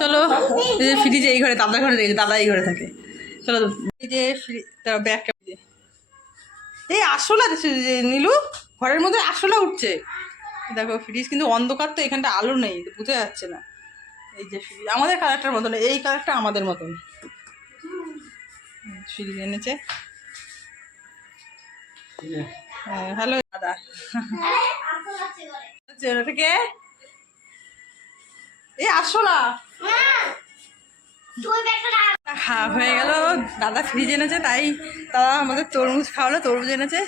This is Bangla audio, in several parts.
চলো এই যে ফ্রিজে এই ঘরে দাদা ঘরে দাদা এই ঘরে থাকে। চলো এই যে তার ব্যাগটা এই আসলা নীলু ঘরের মধ্যে আসলা উঠছে। দেখো ফ্রিজ কিন্তু অন্ধকার তো এখানটা আলো নেই বোঝা যাচ্ছে না। এই যে ফ্রিজ আমাদের কালারটার মতন এই কালারটা আমাদের মতন। ফ্রিজ এনেছে। হ্যাঁ হ্যালো দাদা। কে এই আসলা খাওয়া হয়ে গেল। দাদা ফ্রিজ এনেছে তাই দাদা আমাদের তরমুজ খাওয়ালো তরমুজ এনেছে।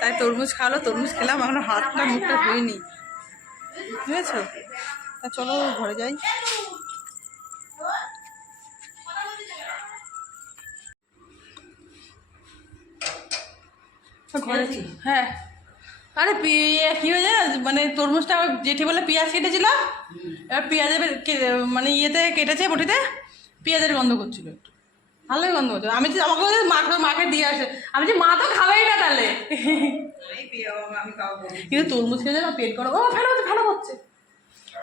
তাই তরমুজ খাওয়ালো তরমুজ খেলাম এখন হাতটা মুখটা ধুইনি। বুঝেছ? তা চলো ঘরে যাই। ঘরে হ্যাঁ। আরে কি হয়েছে? মানে তরমুজটা জেঠি বলে পেঁয়াজ কেটেছিলাম এবার পেঁয়াজের মানে ইয়েতে কেটেছে বটিতে, পেঁয়াজের গন্ধ করছিল একটু। ভালোই গন্ধ করছিল। আমি তো আমাকে মাকে মাকে দিয়ে আসে। আমি যে, মা তো খাবেই না তাহলে। কিন্তু তরমুজ খেলে না পেট গরম ও ফেলো হচ্ছে ফেলো হচ্ছে।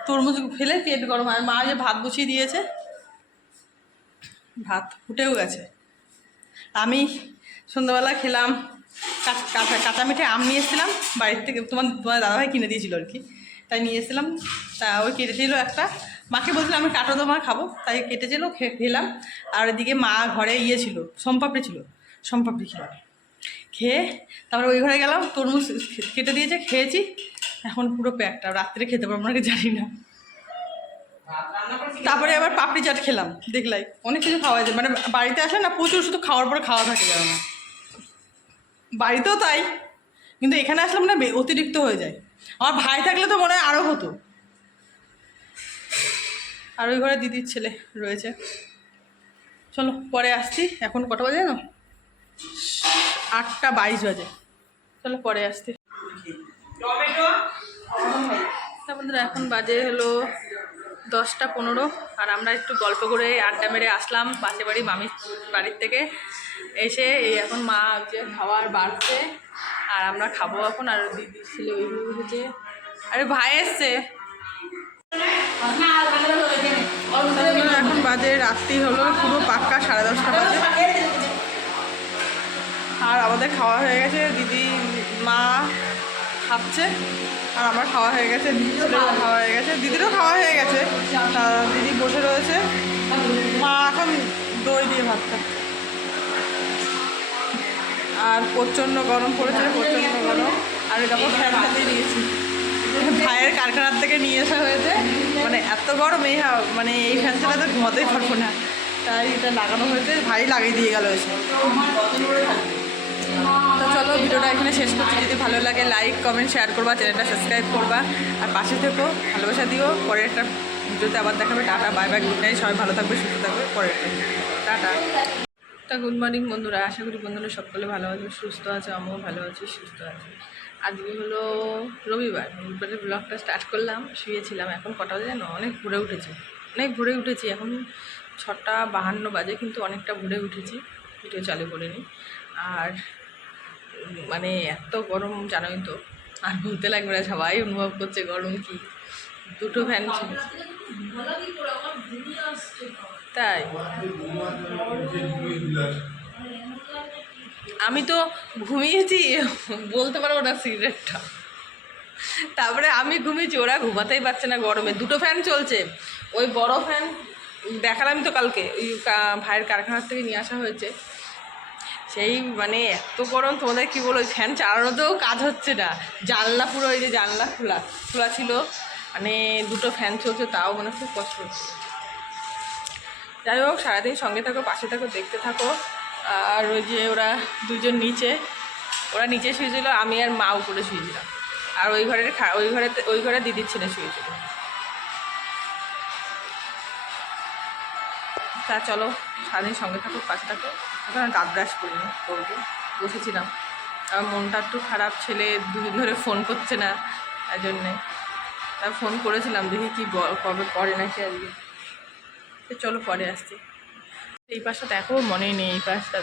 তরমুজ ফেলে পেট গরম হয়। মা যে ভাত বসিয়ে দিয়েছে, ভাত ফুটেও গেছে। আমি সন্ধ্যাবেলা খেলাম। কাঁচ- কাঁচা মিঠে আম নিয়ে এসেছিলাম, বাড়ির থেকে তোমার তোমার দাদাভাই কিনে দিয়েছিল আর কি। তাই নিয়ে এসেছিলাম, তা ওই কেটেছিল একটা। মাকে বলছিলাম, আমি কাটো তো মা খাব। তাই কেটেছিল খেলাম। আর এদিকে মা ঘরে ইয়ে ছিল, সোমপাপড়ি ছিল, সোমপাপড়ি খেলাম। খেয়ে তারপরে ওই ঘরে গেলাম, তরমুজ কেটে দিয়েছে, খেয়েছি। এখন পুরো প্যাকটা রাত্রে খেতে পারব নাকি জানি না। তারপরে আবার পাপড়ি চাট খেলাম, দেখলাই। অনেক কিছু খাওয়া যায় মানে বাড়িতে আসলে না, প্রচুর শুধু খাওয়ার পরে খাওয়া থাকে যেন না। বাড়িতেও তাই। কিন্তু এখানে আসলে মানে অতিরিক্ত হয়ে যায়। আমার ভাই থাকলে তো মনে হয় আরও হতো। আর ওই ঘরে দিদির ছেলে রয়েছে। চলো পরে আসছি। এখন কটা বাজে না আটটা বাইশ বাজে। চলো পরে আসছি। এখন বাজে হলো দশটা পনেরো, আর আমরা একটু গল্প করে আড্ডা মেরে আসলাম পাশে বাড়ি, মামির বাড়ির থেকে। এসে এই এখন মা হচ্ছে খাবার বাড়ছে, আর আমরা খাব এখন, আর দিদির ছেলে ওই উঠেছে আরে ভাই এসছে। এখন বাজে রাত্রি হলো, পুরো পাক্কা সাড়ে দশটা বাজে। আর আমাদের খাওয়া হয়ে গেছে, দিদি, মা খাচ্ছে। আর আমার খাওয়া হয়ে গেছে দিদির ছেলেরও খাওয়া হয়ে গেছে, দিদিরও খাওয়া হয়ে গেছে। তা দিদি বসে রয়েছে। মা এখন দই দিয়ে ভাত আর প্রচণ্ড গরম পড়েছে, প্রচণ্ড গরম। আর এরকম ফ্যান খাতিয়ে দিয়েছি। ভাইয়ের কারখানার থেকে নিয়ে আসা হয়েছে। মানে এত গরম, এই মানে এই ফ্যান ছাড়া তো ঘুমাতেই পারব না। তাই এটা লাগানো হয়েছে ভাই লাগিয়ে দিয়ে গেল এসে। তো চলো ভিডিওটা এখানে শেষ করছি। যদি ভালো লাগে লাইক কমেন্ট শেয়ার করবা চ্যানেলটা সাবস্ক্রাইব করবা। আর পাশে থেকো, ভালোবাসা দিও। পরের একটা ভিডিওতে আবার দেখাবে। Tata bye bye good night সবাই ভালো থাকবে, সুস্থ থাকবে। পরের টাটা। তা গুড মর্নিং বন্ধুরা। আশা করি বন্ধুরা সকলে ভালো আছে, সুস্থ আছে, আমিও ভালো আছি, সুস্থ আছি। আজকে হলো রবিবার। রবিবারের ব্লগটা স্টার্ট করলাম, শুয়েছিলাম। এখন কটা বাজে জানো? অনেক ভোরে উঠেছি। অনেক ভোরে উঠেছি। এখন ছটা বাহান্ন বাজে, কিন্তু অনেকটা ভোরে উঠেছি। ভিডিও চালু করে নিই আর মানে এত গরম, জানোই তো। আর বলতে লাগবে না, সবাই অনুভব করছে গরম কি। দুটো ফ্যান তাই। আমি তো ঘুমিয়েছি, বলতে পারব না সিগারেটটা। তারপরে আমি ঘুমিয়েছি, ওরা ঘুমাতেই পারছে না গরমে। দুটো ফ্যান চলছে। ওই বড় ফ্যান দেখালাম তো কালকে, ওই ভাইয়ের কারখানার থেকে নিয়ে আসা হয়েছে। সেই মানে এত গরম, তোমাদের কি বলো ফ্যান চালানোতেও কাজ হচ্ছে না। জানলা পুরো ওই যে জানলা খোলা খোলা ছিল। মানে দুটো ফ্যান চলছে, তাও মানে খুব কষ্ট হচ্ছে। যাই হোক, সারাদিন সঙ্গে থাকো, পাশে থাকো, দেখতে থাকো। আর ওই যে ওরা দুজন নিচে, ওরা নিচে শুয়েছিল, আমি আর মা উপরে শুয়েছিলাম। আর ওই ঘরের ওই ঘরে ওই ঘরে দিদির ছেলে শুয়েছিল। তা চলো, সারাদিন সঙ্গে থাকো, পাশে থাকো। এখন দাঁত ব্রাশ করিনি, করব। বসেছিলাম। আর মনটা একটু খারাপ, ছেলে দুদিন ধরে ফোন করছে না, তাই জন্যে। তা ফোন করেছিলাম, দেখি কি কবে করে নাকি আজকে। তো চলো পরে আসছি। এই পাশটা দেখো মনে নেই, এই পাশটা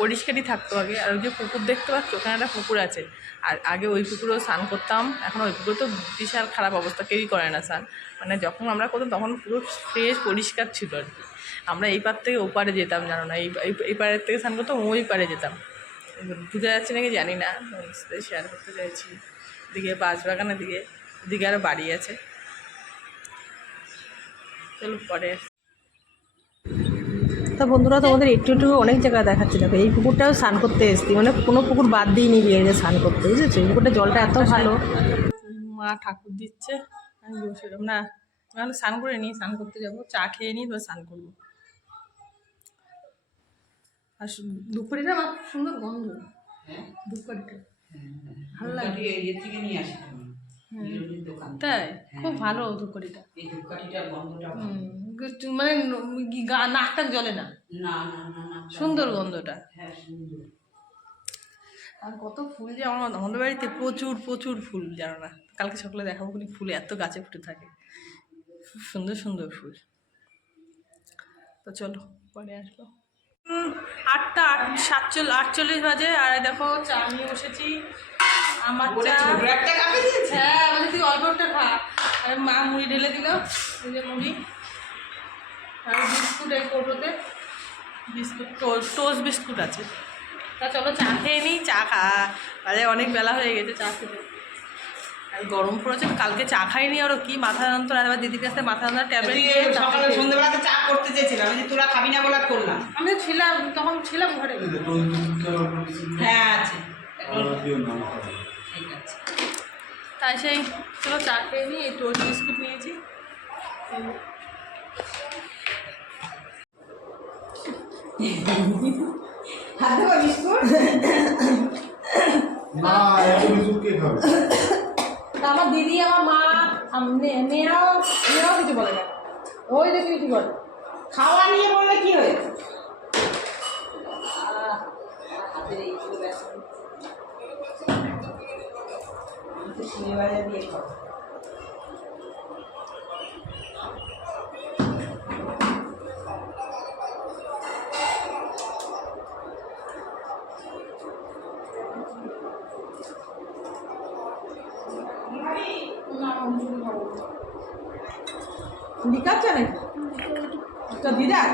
পরিষ্কারই থাকতো আগে। আর ওই যে পুকুর দেখতে পাচ্ছ, ওখানে একটা পুকুর আছে। আর আগে ওই পুকুরেও স্নান করতাম, এখন ওই পুকুরে তো বিশাল খারাপ অবস্থা, কেউই করে না স্নান। মানে যখন আমরা করতাম, তখন পুরো ফ্রেশ, পরিষ্কার ছিল আর কি। আমরা এই পার থেকে ওপারে যেতাম জানো না। এই পারের থেকে স্নান করতাম ওই পারে যেতাম। বুঝা যাচ্ছে নাকি? জানি না। শেয়ার করতে চাইছি। দিকে বাঁশবাগানের দিকে দিকে আরও বাড়ি আছে। চলো পরে তা বন্ধুরা তোমাদের একটু একটু অনেক জায়গায় দেখাচ্ছি। দেখো এই পুকুরটাও স্নান করতে এসছি। মানে কোনো পুকুর বাদ দিয়ে নিয়ে গিয়ে স্নান করতে বুঝেছ? এই পুকুরটা জলটা এত ভালো। মা ঠাকুর দিচ্ছে। আমি বসে না আমি স্নান করে নিই স্নান করতে যাব। চা খেয়ে নিই তো স্নান করব। আর ধূপকাঠিটা আমার সুন্দর গন্ধ। ধূপকাঠিটা ভালো লাগে। ইয়ে থেকে নিয়ে আসি তুমি। বিরোধীর দোকান থেকে। তাই? খুব ভালো ধূপকাঠিটা ভালো। মানে ন- গি- গা নাকটা জ্বলে না? সুন্দর গন্ধটা। হ্যাঁ আর কত ফুল যে আমার আমাদের বাড়িতে প্রচুর প্রচুর ফুল জানো না? কালকে সকালে দেখাবো কোনো ফুল এত গাছে ফুটে থাকে। খুব সুন্দর সুন্দর ফুল। তো চলো পরে আসব। আটটা আট সাতচল্লিশ আটচল্লিশ বাজে আর দেখো চা নিয়ে বসেছি। আমার চা একটা হ্যাঁ বলে তুই অল্প একটা খা। আর মা মুড়ি ঢেলে দিল এই যে মুড়ি। আর বিস্কুট এই কৌটোতে। বিস্কুট টোস্ট বিস্কুট আছে। তা চলো চা খেয়ে নিই চা খা। বাজে অনেক বেলা হয়ে গেছে চা খেতে। আর গরম পড়েছে কালকে চা খাইনি আরও কি মাথা যন্ত্রণা? এবার দিদির কাছে মাথা যন্ত্রণা ট্যাবলেট সকালে সন্ধ্যেবেলাতে চা করতে চেয়েছিলাম আমি যে তোরা খাবি না বলে আর করলাম। আমি ছিলাম তখন ছিলাম ঘরে। হ্যাঁ আছে। ঠিক আছে। তাই সেই চলো চা খেয়ে নিই এই টোস্ট বিস্কুট নিয়েছি। বিস্কুট? না এত কিছু কে খাবে? আমার দিদি আমার মা মেয়েরাও মেয়েরাও কিছু বলে না। ওই দেখি কিছু বলে? খাওয়া নিয়ে বললে কি হয়েছে? হাতের বাজার দিয়ে খাব। লিখাচ্ছে নাকি তো দিদার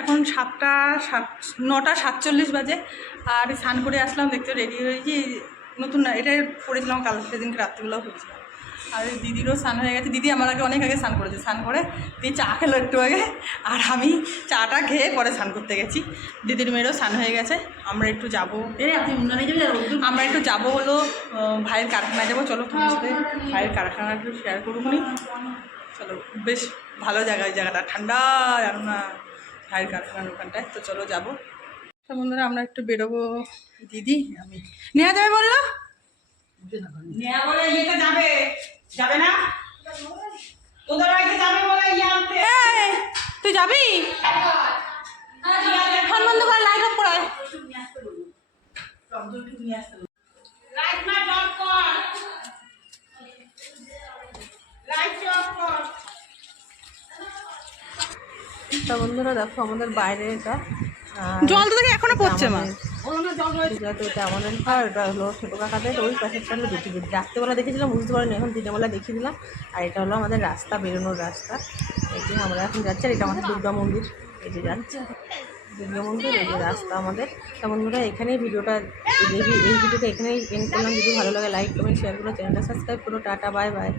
এখন সাতটা সাত নটা সাতচল্লিশ বাজে আর স্নান করে আসলাম দেখতে রেডি হয়েছি। নতুন না এটাই পড়েছিলাম কাল সেদিনকে রাত্রিবেলাও পড়েছিলাম। আর দিদিরও স্নান হয়ে গেছে। দিদি আমার আগে অনেক আগে স্নান করেছে। স্নান করে দিদি চা খেলো একটু আগে। আর আমি চাটা খেয়ে পরে স্নান করতে গেছি। দিদির মেয়েরও স্নান হয়ে গেছে। আমরা একটু যাব। আমরা একটু যাব হলো ভাইয়ের কারখানায় যাব। চলো তোমার সাথে ভাইয়ের কারখানা একটু শেয়ার করব নি চলো বেশ ভালো জায়গা ওই জায়গাটা। ঠান্ডা জানো না? ভাইয়ের কারখানার ওখানটায়। তো চলো যাব। তো বন্ধুরা আমরা একটু বেরোবো। দিদি আমি নেওয়া যাবে বলল? নেয়া বলে যাবে। যাবে না? তোদের বাড়িতে যাবে বলে ইয়ে আনতে। এই, তুই যাবি? ফোন বন্ধ করে লাইট অফ করে। লাইট অফ কর। লাইট অফ কর। তা বন্ধুরা দেখো আমাদের বাইরে এটা জল তো দেখে এখনও পড়ছে মা। তো এটা আমাদের ঘর এটা হলো ছোটো ওই গেট রাত্রেবেলা দেখেছিলাম, বুঝতে পারিনি, এখন দিনের বেলা দেখে দিলাম আর এটা হলো আমাদের রাস্তা, বেরোনোর রাস্তা। এই যে আমরা এখন যাচ্ছি, আর এটা আমাদের দুর্গা মন্দির। এই যে যাচ্ছে। দুর্গা মন্দির, এই যে রাস্তা আমাদের। তা বন্ধুরা, এখানেই ভিডিওটা এই ভিডিওটা এখানেই এন্ড করলাম। যদি ভালো লাগে লাইক কমেন্ট শেয়ার করো, চ্যানেলটা সাবস্ক্রাইব করো। Tata bye by